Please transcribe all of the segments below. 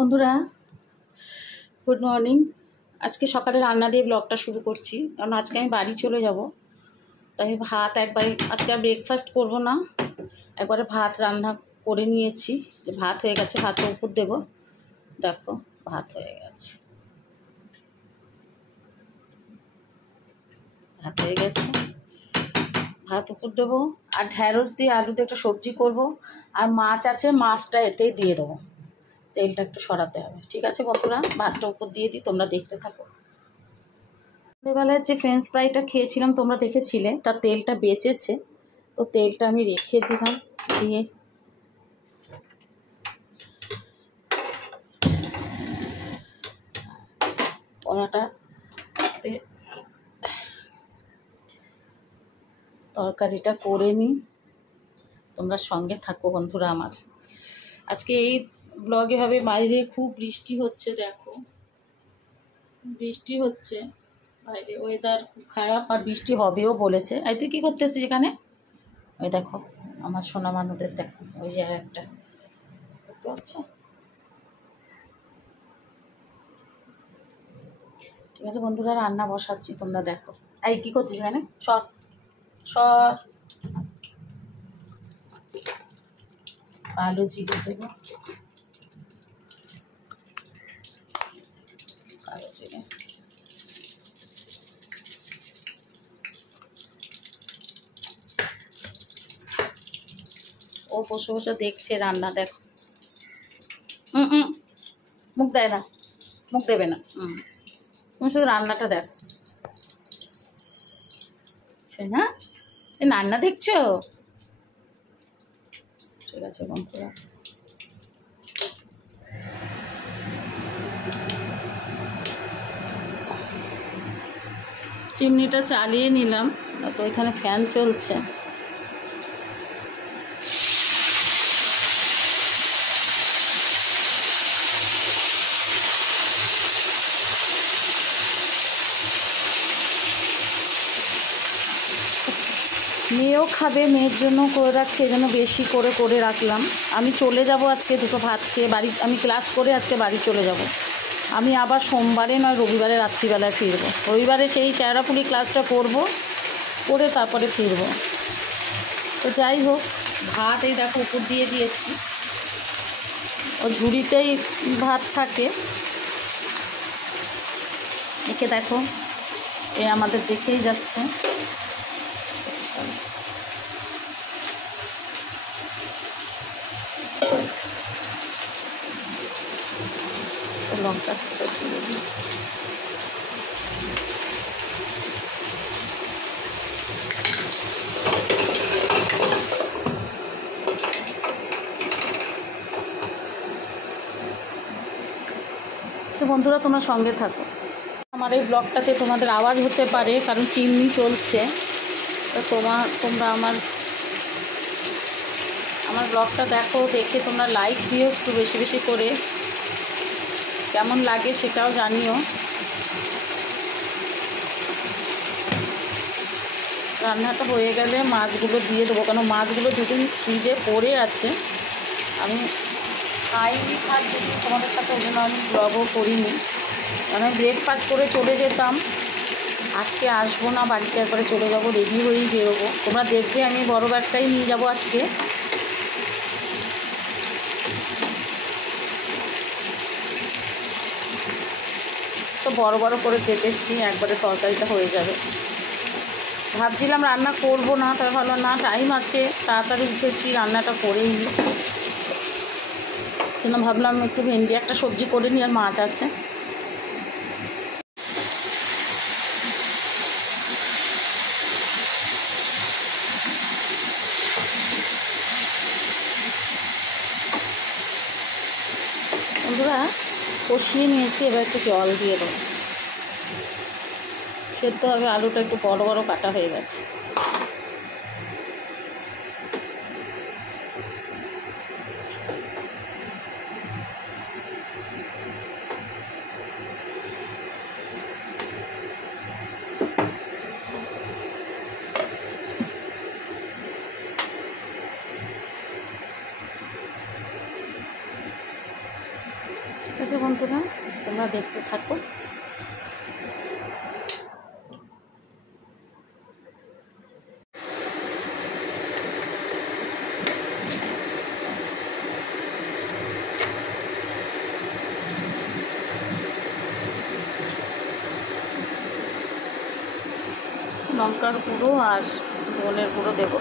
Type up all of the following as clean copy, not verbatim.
বন্ধুরা good morning. আজকে সকালে রান্না দিয়ে ব্লগটা শুরু করছি, কারণ আজকে আমি বাড়ি চলে যাব। তাই ভাত একবারে আজকে আর ব্রেকফাস্ট করব না, একবারে ভাত রান্না করে নিয়েছি। যে ভাত হয়ে গেছে, ভাতের উপর দেবো। দেখো ভাত হয়ে গেছে, ভাত হয়ে গেছে, ভাত উপর দেবো। আর ঢ্যাঁড়স দিয়ে আলু দিয়ে একটা সবজি করব। আর মাছ আছে, মাছটা এতেই দিয়ে দেবো। তেলটা একটু সরাতে হবে। ঠিক আছে বন্ধুরা, ভাতটা উপর দিয়ে দিই, তোমরা দেখতে থাকো। সন্ধ্যেবেলায় যে ফ্রেঞ্চ ফ্রাইটা খেয়েছিলাম তোমরা দেখেছিলে, তার তেলটা বেঁচেছে, তো তেলটা আমি রেখে দিলাম। দিয়ে কড়াটাতে তরকারিটা করে নিই। তোমরা সঙ্গে থাকো বন্ধুরা আমার। আজকে এই ব্লগে হবে বাইরে খুব বৃষ্টি হচ্ছে, দেখো বৃষ্টি হচ্ছে, বাইরে ওয়েদার খুব খারাপ, আর বৃষ্টি হবেও বলেছে। এই তুই কী করতেছিস এখানে? ওই দেখো আমার সোনা মানুষদের, দেখো ওই যে আর একটা দেখতে পাচ্ছ। ঠিক আছে বন্ধুরা, রান্না বসাচ্ছি, তোমরা দেখো। এই কী করছিস এখানে? সর সর। কালো জিরে দেবো, কালো জিরে। ও বসে বসে দেখছে রান্না, দেখো। মুখ দেয় না, মুখ দেবে না। তুমি শুধু রান্নাটা দেখো। সে না, রান্না দেখছো? ঠিক আছে বন্ধুরা, চিমনিটা চালিয়ে নিলাম, তো এখানে ফ্যান চলছে। মেয়েও খাবে, মেয়ের জন্য করে রাখছি, এই জন্য বেশি করে করে রাখলাম। আমি চলে যাব আজকে দুটো ভাত খেয়ে বাড়ি, আমি ক্লাস করে আজকে বাড়ি চলে যাব। আমি আবার সোমবারে নয় রবিবারে রাত্রিবেলায় ফিরবো। রবিবারে সেই চেহারাপুরি ক্লাসটা করব, করে তারপরে ফিরবো। তো যাই হোক, ভাত এই দেখো উপর দিয়ে দিয়েছি। ও ঝুড়িতেই ভাত ছাকে। একে দেখো, এ আমাদের দেখেই যাচ্ছে। লঙ্কা ছিটা দিয়ে দিই। সে বন্ধুরা তোমরা সঙ্গে থাকো। আমার এই ব্লগটাতে তোমাদের আওয়াজ হতে পারে, কারণ চিমনি চলছে। তো তোমরা আমার ব্লগটা দেখো, দেখে তোমরা লাইক দিও একটু বেশি বেশি করে। কেমন লাগে সেটাও জানিও। রান্নাটা হয়ে গেলে মাছগুলো দিয়ে দেবো, কারণ মাছগুলো দুদিন ফ্রিজে পড়ে আছে। আমি খাইনি খাই যদি তোমাদের সাথে, ওই জন্য আমি ব্লগও করিনি। কারণ আমি ব্রেকফাস্ট করে চলে যেতাম, আজকে আসবো না, বাড়িতে একবারে চলে যাবো, রেডি হয়েই বেরোবো। তোমরা দেখবে আমি বড় ব্যাগটাই নিয়ে যাবো আজকে। তো বড় বড় করে কেটেছি, একবারে তরকারিটা হয়ে যাবে। ভাবছিলাম রান্না করব না, তবে ভাবলাম না, টাইম আছে, তাড়াতাড়ি উঠেছি, রান্নাটা করেই নিই। জন্য ভাবলাম একটু ভেন্ডি একটা সবজি করে নিই, আর মাছ আছে। বন্ধুরা কষিয়ে নিয়েছি, এবার একটু জল দিয়ে দেবো। সেদ্ধ হবে, আলুটা একটু বড় বড় কাটা হয়ে গেছে। আছে বন্ধুরা, তোমরা দেখতে থাকো। লঙ্কার গুঁড়ো আর ধনের গুঁড়ো দেবো।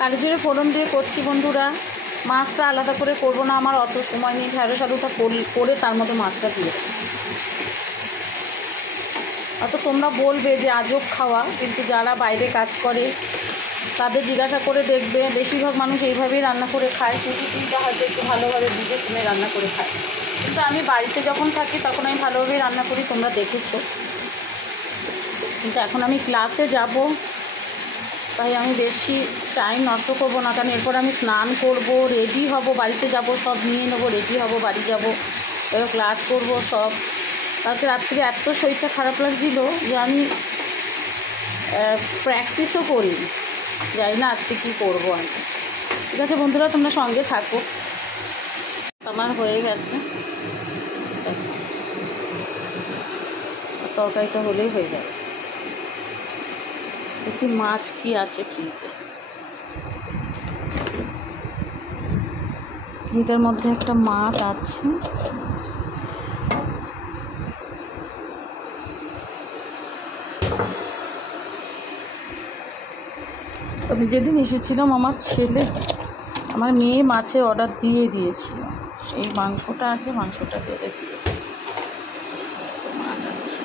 কালি জিরে ফোড়ন দিয়ে করছি বন্ধুরা। মাছটা আলাদা করে করবো না, আমার অত সময় নেই। ঢ্যাঁড়স সাদুটা করে তার মধ্যে মাছটা দিয়ে অত তোমরা বলবে যে আজব খাওয়া, কিন্তু যারা বাইরে কাজ করে তাদের জিজ্ঞাসা করে দেখবে, বেশিরভাগ মানুষ এইভাবেই রান্না করে খায়। কুটিটা হয়তো একটু ভালোভাবে বুঝে শুনে রান্না করে খায়, কিন্তু আমি বাড়িতে যখন থাকি তখন আমি ভালোভাবেই রান্না করি, তোমরা দেখেছো। কিন্তু এখন আমি ক্লাসে যাব, তাই আমি বেশি টাইম নষ্ট করবো না, কারণ এরপর আমি স্নান করব, রেডি হব, বাড়িতে যাব, সব নিয়ে নেবো, রেডি হব, বাড়ি যাব, এবার ক্লাস করব সব। কালকে রাত্রে এত শরীরটা খারাপ লাগছিল যে আমি প্র্যাকটিসও করিনি, জানি না আজকে কী করবো আমি। ঠিক আছে বন্ধুরা, তোমরা সঙ্গে থাকো। আমার হয়ে গেছে, তরকারিটা হলেই হয়ে যাবে। দেখি মাছ কি আছে ফ্রিজে। এটার মধ্যে একটা মাছ আছে। আমি যেদিন এসেছিলাম আমার মেয়ে মাছের অর্ডার দিয়েছিল। এই মাংসটা আছে, মাংসটা দিয়ে দিয়ে মাছ আছে,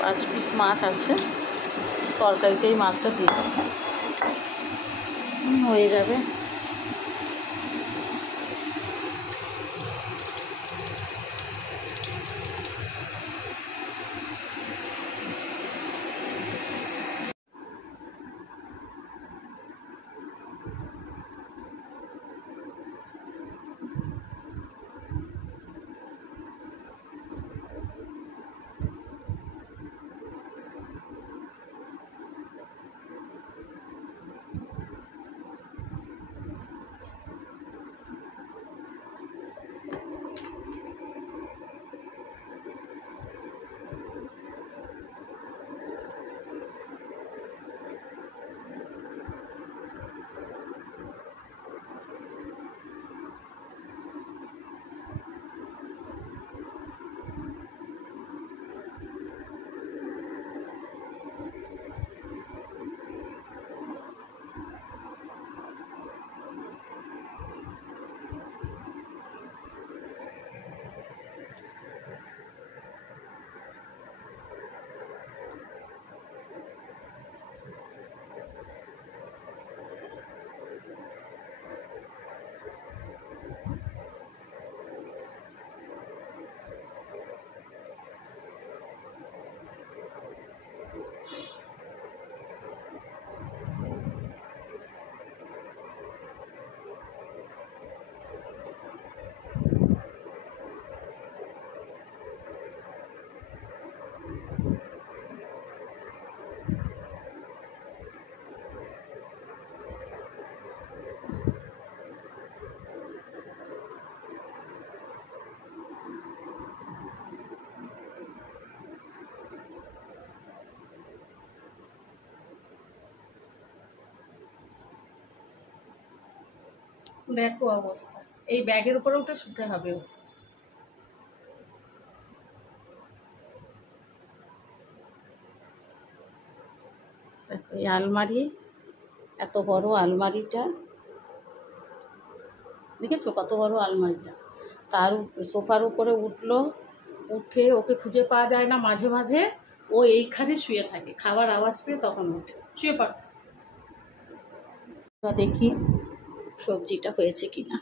5 পিস মাছ আছে। তরকারিতে এই মাছটা দিয়ে হয়ে যাবে। দেখো অবস্থা, এই ব্যাগের উপরে ওটা শুতে হবে। দেখো এই আলমারি, এত বড় আলমারিটা, দেখেছো কত বড় আলমারিটা? তার সোফার উপরে উঠলো, উঠে ওকে খুঁজে পাওয়া যায় না, মাঝে মাঝে ও এইখানে শুয়ে থাকে, খাবার আওয়াজ পেয়ে তখন উঠে শুয়ে পড়। দেখি সবজিটা হয়েছে কিনা।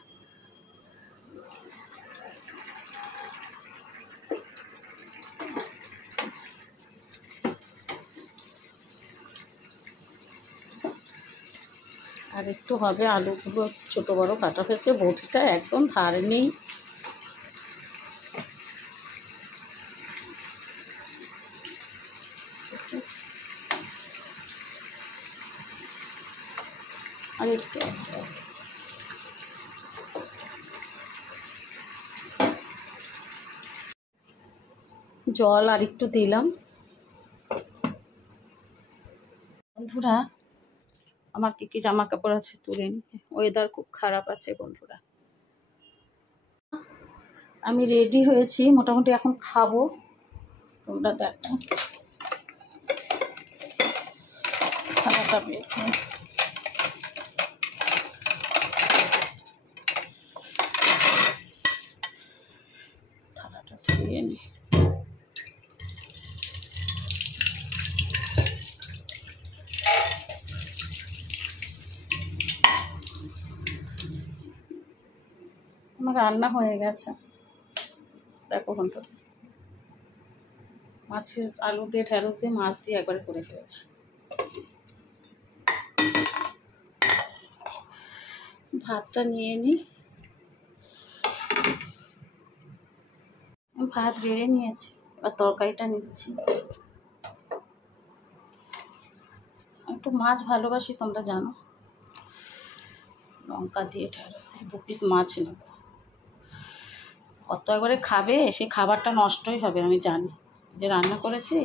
আর একটু হবে, আলুগুলো ছোটো বড় কাটা হয়েছে, বটিটা একদম ধার নেই। আর একটু আছে, জল আর একটু দিলাম। বন্ধুরা আমার কি জামা কাপড় আছে তুলে নি, ওয়েদার খুব খারাপ আছে বন্ধুরা। আমি রেডি হয়েছি মোটামুটি, এখন খাবো, তোমরা দেখো খানাটা বের করে। থালাটা ফিরিয়ে নি। আমার রান্না হয়ে গেছে দেখো বন্ধুরা, মাছের আলু দিয়ে ঢেঁড়স দিয়ে মাছ দিয়ে একবারে করে ফেলেছি। ভাতটা নিয়ে নিই, ভাত বেড়ে নিয়েছি, এবার তরকারিটা নিচ্ছি। একটু মাছ ভালোবাসি তোমরা জানো, লঙ্কা দিয়ে ঢেঁড়স দিয়ে 2 পিস মাছ নেব। কত একবারে খাবে, সে খাবারটা নষ্টই হবে আমি জানি, যে রান্না করেছি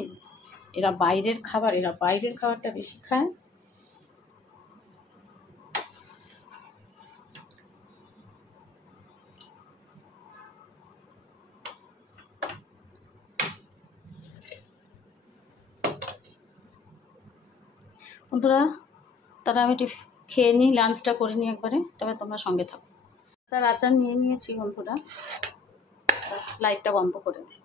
এরা বাইরের খাবারটা বেশি খায়। বন্ধুরা তারা আমি খেয়ে নিই, লাঞ্চটা করে নিই একবারে, তবে তোমরা সঙ্গে থাকো। তার আচার নিয়ে নিয়েছি বন্ধুরা, লাইটটা বন্ধ করে দিই।